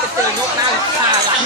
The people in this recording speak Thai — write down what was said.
ไปเจอนกนั่งขาหลัง